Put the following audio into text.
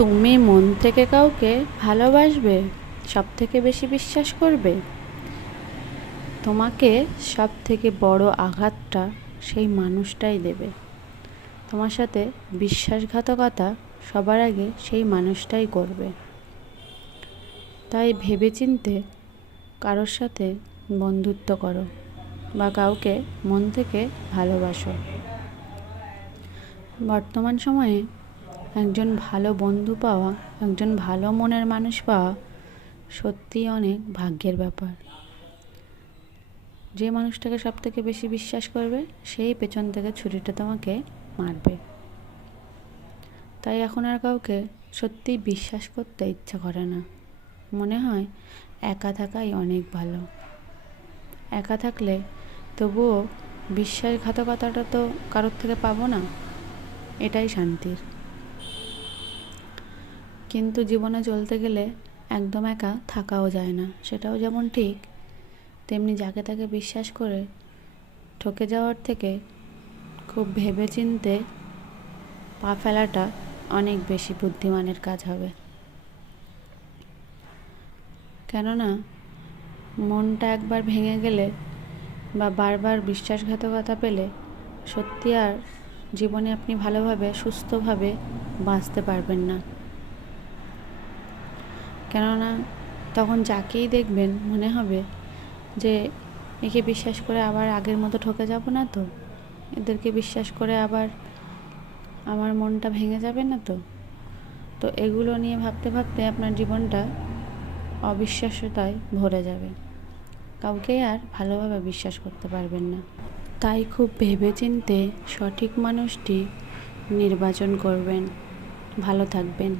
তুমি মন থেকে কাউকে ভালোবাসবে, সব থেকে বেশি বিশ্বাস করবে। তোমাকে সব থেকে বড় আঘাতটা সেই মানুষটাই দেবে। তোমার সাথে বিশ্বাসঘাতকতা সবার আগে সেই মানুষটাই করবে। তাই ভেবেচিন্তে কারোর সাথে বন্ধুত্ব করো বা কাউকে মন থেকে ভালোবাসো। বর্তমান সময়ে একজন ভালো বন্ধু পাওয়া, একজন ভালো মনের মানুষ পাওয়া সত্যিই অনেক ভাগ্যের ব্যাপার। যে মানুষটাকে সব থেকে বেশি বিশ্বাস করবে সেই পেছন থেকে ছুরিটা তোমাকে মারবে। তাই এখন আর কাউকে সত্যিই বিশ্বাস করতে ইচ্ছা করে না। মনে হয় একা থাকাই অনেক ভালো। একা থাকলে তবুও বিশ্বাসঘাতকতাটা তো কারোর থেকে পাবো না, এটাই শান্তির। কিন্তু জীবনে চলতে গেলে একদম একা থাকাও যায় না, সেটাও যেমন ঠিক তেমনি যাকে তাকে বিশ্বাস করে ঠকে যাওয়ার থেকে খুব ভেবেচিন্তে পা ফেলাটা অনেক বেশি বুদ্ধিমানের কাজ হবে। কেননা মনটা একবার ভেঙে গেলে বা বারবার বিশ্বাসঘাতকতা পেলে সত্যি আর জীবনে আপনি ভালোভাবে সুস্থভাবে বাঁচতে পারবেন না। কেননা তখন যাকেই দেখবেন মনে হবে যে একে বিশ্বাস করে আবার আগের মতো ঠকে যাব না তো, এদেরকে বিশ্বাস করে আবার আমার মনটা ভেঙে যাবে না তো। তো এগুলো নিয়ে ভাবতে ভাবতে আপনার জীবনটা অবিশ্বাস্যতায় ভরে যাবে। কাউকেই আর ভালোভাবে বিশ্বাস করতে পারবেন না। তাই খুব ভেবেচিন্তে সঠিক মানুষটি নির্বাচন করবেন। ভালো থাকবেন।